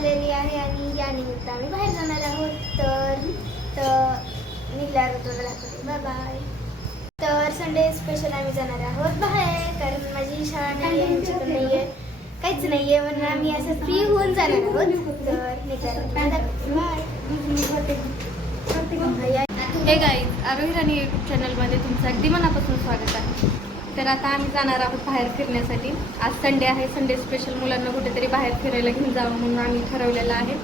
आलेली आहे आणि या निमित्त आम्ही बाहेर जाणार आहोत. तर तर निघल्यावर तुला दाखवते बाय बाय तर संडे स्पेशल आम्ही जाणार आहोत बाहेर कारण माझी शाळा नाही आहे यांच्याकडे नाही आहे काहीच नाही आहे म्हणून आम्ही असं फ्री होऊन जाणार आहोत. तर बाय हे गाईज आरोही राणी यूट्यूब चॅनलमध्ये तुमचं अगदी मनापासून स्वागत आहे. तर आता आम्ही जाणार आहोत बाहेर फिरण्यासाठी. आज संडे आहे संडे स्पेशल मुलांना कुठेतरी बाहेर फिरायला घेऊन जावं म्हणून आम्ही ठरवलेलं आहे.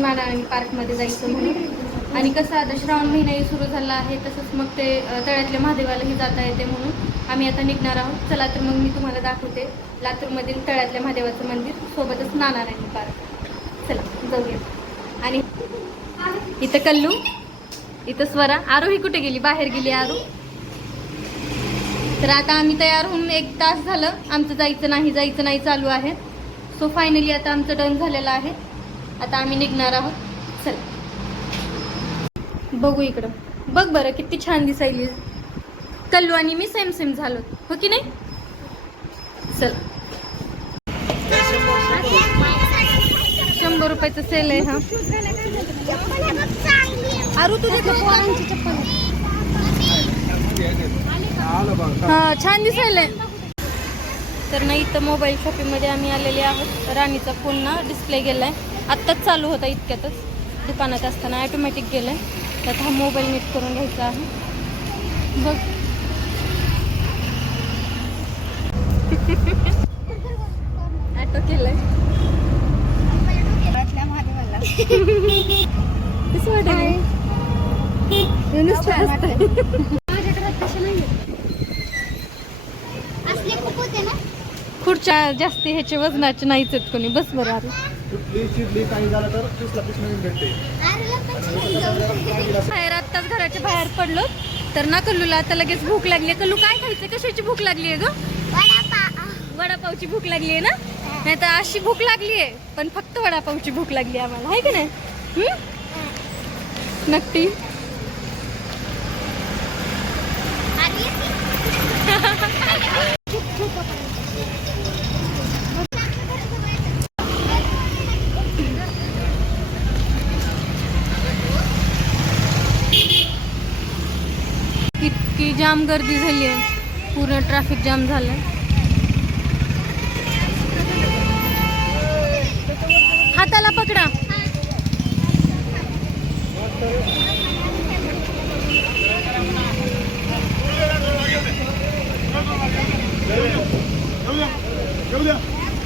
नारायणी पार्कमध्ये जायचं म्हणून. आणि कसं आता श्रावण महिनाही सुरू झाला आहे तसंच मग ते तळ्यातल्या महादेवालाही जाता येते म्हणून आम्ही आता निघणार आहोत. चला तर मग मी तुम्हाला दाखवते लातूरमधील तळ्यातल्या महादेवाचं मंदिर. सोबतच नारायणी पार्क चला जाऊया. आणि इथं कल्लू इथं स्वरा. आरोही कुठे गेली? बाहेर गेली आरू. तर आता आम्ही तयार होऊन एक तास झालं. आमचं जायचं नाही जायचं नाही चालू आहे. सो फायनली आता आमचं डन झालेलं आहे. आता आम्ही निघणार आहोत. चल. बघू इकडं. बघ बरं किती छान दिसायली. कल्लू आणि मी सेम सेम झालो. हो की नाही? चल. शंभर रुपयाचं सेल आहे हा. आरू तुझ्या पोरांची चप्पल हा छान दिसायलंय. तर नाही तर मोबाईल शॉपिंगमध्ये आम्ही आलेले आहोत. राणीचा फोन ना डिस्प्ले गेलाय. आत्ताच चालू होता इतक्यातच. दुकानात असताना ॲटोमॅटिक गेलाय. त्यात हा मोबाईल नीट करून घ्यायचा आहे. बघ. ॲटो केलंय. कसं वाटेल हे नुसतं हसतंय. असले खूप होते ना खुर्च्या जास्त ह्याचे वजनाचे नाहीच आहेत कोणी. बस बरं सांगितलं. बाहेर आत्ताच घराच्या बाहेर पडलो. तर ना कल्लूला आता लगेच भूक लागली. कल्लू काय खायचं कशाची भूक लागली आहे ग? वडापाव. वडापावची भूक लागली आहे ना? नाही तर अशी भूक लागली आहे पण फक्त वडापावची भूक लागली आहे आम्हाला. आहे का नाही? नक्की आली आहे इतकी जाम गर्दी झाली आहे. पूर्ण ट्रॅफिक जाम झालं हाताला पकडा.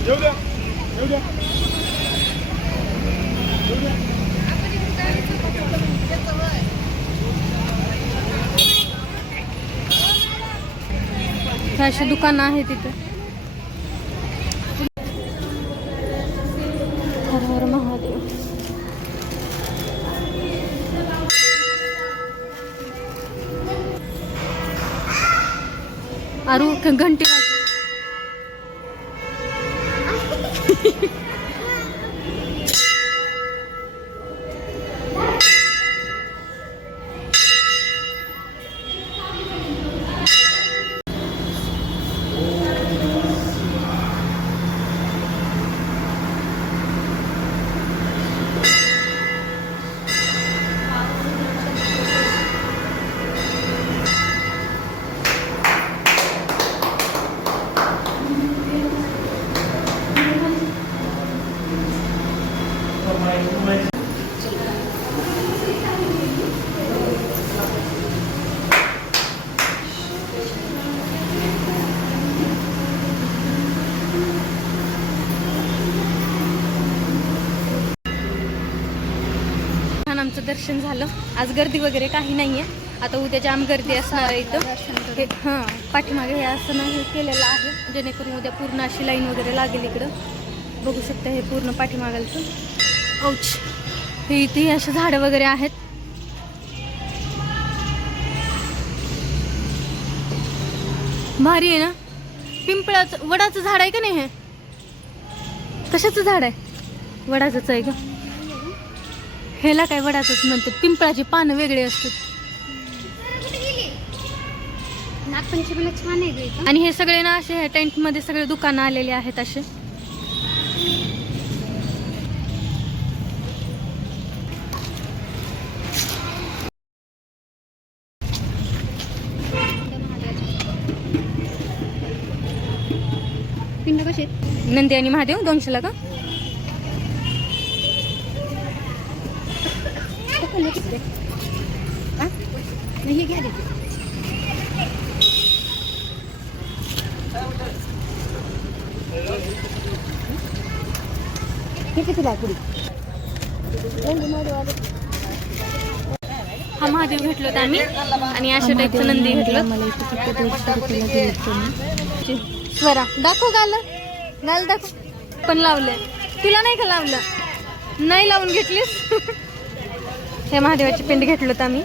येऊ द्या अशी दुकानं आहेत तिथे हर हर महादेव. अरू घंटी दर्शन झालं. आज गर्दी वगैरे काही नाही आहे आता उद्या जाम गर्दी असणार आहे इथं. हे हां पाठीमागे हे असं नाही केलेलं आहे. जेणेकरून उद्या पूर्ण अशी लाईन वगैरे लागेल इकडं. बघू शकता हे पूर्ण पाठीमागायचं औच हे इथे असे झाडं वगैरे आहेत. भारी आहे ना? पिंपळाचं वडाचं झाड आहे का नाही हे? कशाचं झाड आहे? वडाचंच आहे का? ह्याला काय वडाचंच म्हणतात? पिंपळाची पानं वेगळे असतात. आणि हे सगळे ना असे ह्या टेंटमध्ये सगळे दुकानं आलेले आहेत असे. कशी नंदी आणि महादेव दोनशेला का? हे घ्या हे कितीला आहे हा महादेव भेटलो होता आम्ही आणि अशा टाईपचं नंदी भेटलो मला स्वरा दाखव गाल गाल दाखव. पण लावलंय तुला नाही का लावलं? नाही लावून घेतलीस? हे महादेवाची पिंड घेतलं होतं आम्ही.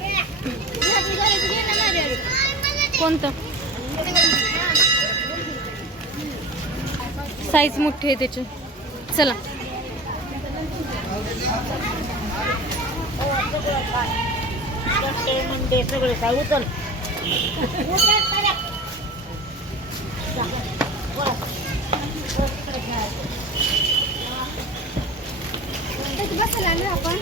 कोणतं? साईज मोठी आहे त्याची. चला. आपण.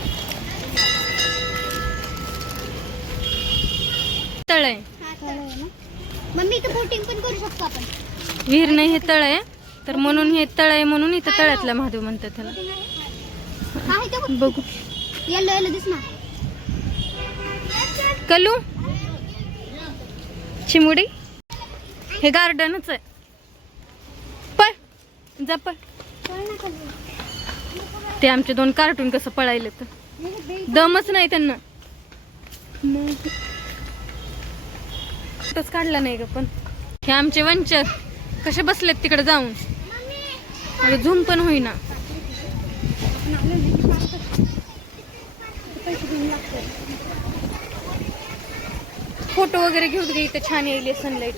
तळ आहे. मम्मी इथं बोटिंग पण करू शकतो आपण. विहीर नाही हे तळ आहे. तर म्हणून हे तळ आहे म्हणून इथं तळ्यातला महादेव म्हणतात त्याला. बघू. येलो येलो दिसणार कलू? चिमुडी? हे गार्डनच आहे. पळ. जा पळ. ते आमचे दोन कार्टून कसं पळायले तर दमच नाही त्यांना. तच काढला नाही ग पण. हे आमचे वंचर कसे बसलेत तिकडे जाऊन? अरे झूम पण होईना. फोटो वगैरे घेऊ दे इथे छान येईल सनलाईट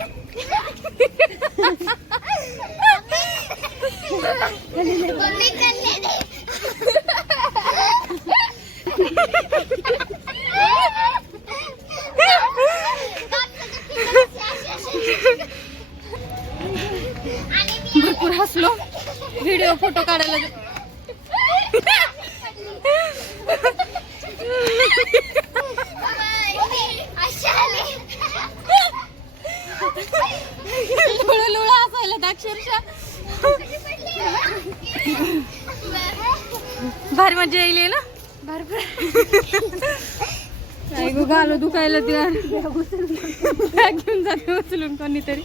भरपूर हसलो व्हिडिओ फोटो काढायला जा- लुळू लुळू हसायला तर अक्षरशः भारी मजा येईल ना? गो गालो दुखायला घेऊन जाते उचलून कोणीतरी.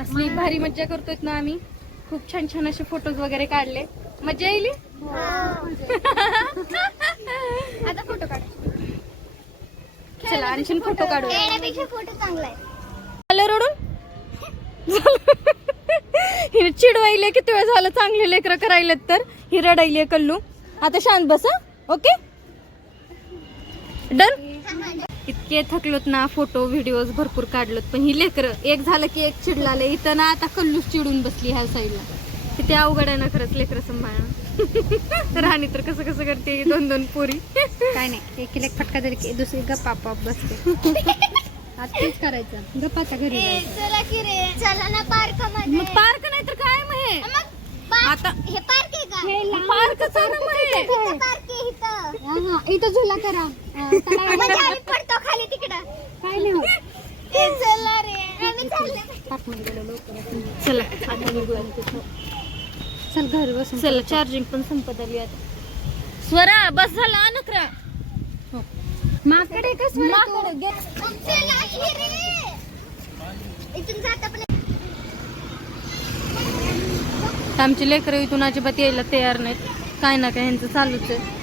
असली भारी मज्जा करतोय ना आम्ही. खूप छान छान असे फोटोज वगैरे काढले. मजा येईल आता फोटो काढ. चला आणखीन फोटो काढू फोटो चांगला आहे. आलं रडून? हिने चिडवायले किती वेळ झालं चांगले लेकरं करायलेत तर? ही रडायली कल्लू. आता शांत बस ओके? डन? इतके थकलोत ना फोटो व्हिडिओज भरपूर काढलोत पण ही लेकरं एक झालं की एक चिडलाले. इथं ना आता कल्लूच चिडून बसली ह्या साईडला. किती अवघड आहे ना खरंच लेकरं सांभाळणं. राणी तर कसं कसं करते दोन दोन पोरी. काय नाही एक फटका की दुसरी गप्पा बसते. आज तेच करायचं. गप्पाच्या घरी जायचं. चला की रे. चला ना पार्कमध्ये मग पार्क नाही तर काय मग हे? मग पार्क- आता हे पार्क आहे का? पार्कच आहे ना मग हे. इथं पार्क आहे इथं. हा, हा, इथं झुला करा. तलावाला म्हणजे आम्ही पडतो खाली तिकडं. काय नाही होत. ए, चला रे. आम्ही चालले. पार्कमध्ये गेलो लवकर. चला. आता निघूया तिथं. चल घरी बसून चला चार्जिंग पण संपत आली आता. स्वरा बस झाला नकरा माकडे कस माकडं आमची लेकरं इथून अजिबात यायला तयार नाहीत. काय ना काय ह्यांचं चालूच आहे.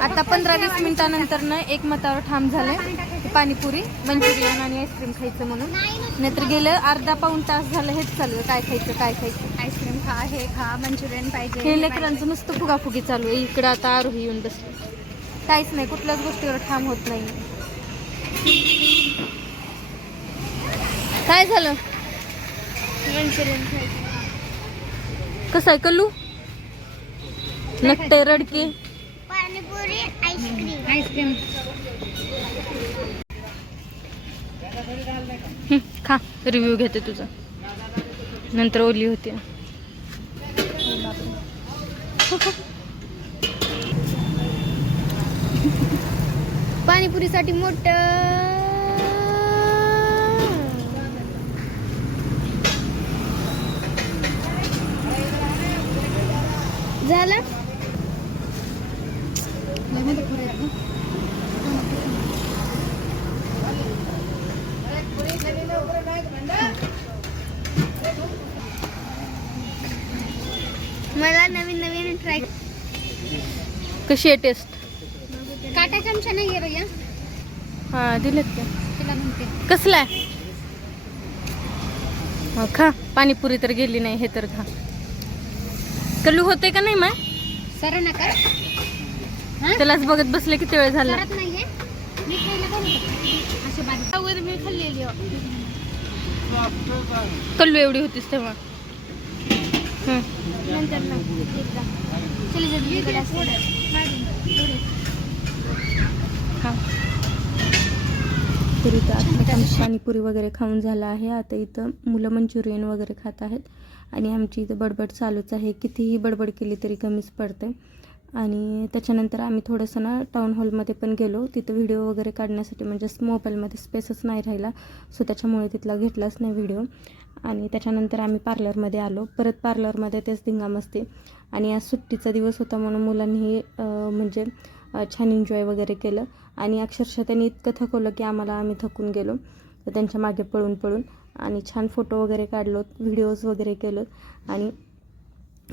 आता पंधरा वीस मिनिटानंतर ना एक मतावर ठाम झालंय. पाणीपुरी मंचुरियन आणि आईस्क्रीम खायचं म्हणून. नाहीतर गेलं अर्धा पाऊण तास झालं हेच चालू आहे. काय खायचं काय खायचं? आईस्क्रीम खा हे खा मंचुरियन पाहिजे हे लेकरांचं नुसतं फुगाफुगी चालू आहे. इकडं आता आरोही येऊन बसले. काहीच नाही कुठल्याच गोष्टीवर ठाम होत नाही. काय झालं? मंचुरियन कसं आहे कल्लू? नकटे रडके? Panipuri ice cream. Ice cream. खा. रिव्ह्यू घेते तुझा. नंतर ओली होते पाणीपुरीसाठी मोठं. कशी आहे टेस्ट काटा चमचा नाही आहे भैया. हा दिलेत का? तिला म्हणते. कसला आहे? हा, खा. पाणीपुरी तर गेली नाही हे तर खा. कल्लू होते का नाही माय सर नका. हा? त्यालाच बघत बसले किती वेळ झाला. करत नाहीये. मी खायला बोलत असे बारीक. अगोदर मी खाल्लेली हो. कल्लू एवढी होतीस तेव्हा. हम्म. नंतर ना एकदा. चला खा. तर इथं आता आमची पाणीपुरी वगैरे खाऊन झालं आहे. आता इथं मुलं मंचुरियन वगैरे खात आहेत. आणि आमची इथं बडबड चालूच आहे. कितीही बडबड केली तरी कमीच पडते. आणि त्याच्यानंतर आम्ही थोडंसं ना टाऊन हॉलमध्ये पण गेलो. तिथं व्हिडिओ वगैरे काढण्यासाठी म्हणजे मोबाईलमध्ये स्पेसच नाही राहिला. सो त्याच्यामुळे तिथला घेतलाच नाही व्हिडिओ आणि त्याच्यानंतर आम्ही पार्लरमध्ये आलो. परत पार्लरमध्ये तेच धिंगामस्ती आणि आज सुट्टीचा दिवस होता म्हणून मुलांनी म्हणजे छान एन्जॉय वगैरे केलं. आणि अक्षरशः त्यांनी इतकं थकवलं की आम्हाला आम्ही थकून गेलो. तर त्यांच्या मागे पळून पळून आणि छान फोटो वगैरे काढलो व्हिडिओज वगैरे केलो. आणि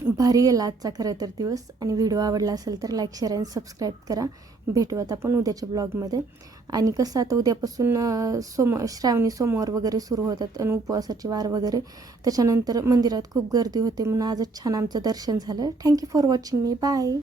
भारी गेला आजचा खरं तर दिवस. आणि व्हिडिओ आवडला असेल तर लाईक शेअर आणि सबस्क्राईब करा. भेटू आता आपण उद्याच्या ब्लॉगमध्ये आणि कसं आता उद्यापासून सोम श्रावणी सोमवार वगैरे सुरू होतात आणि उपवासाचे वार वगैरे. त्याच्यानंतर मंदिरात खूप गर्दी होते म्हणून आजच छान आमचं दर्शन झालं. थँक्यू फॉर वॉचिंग मी बाय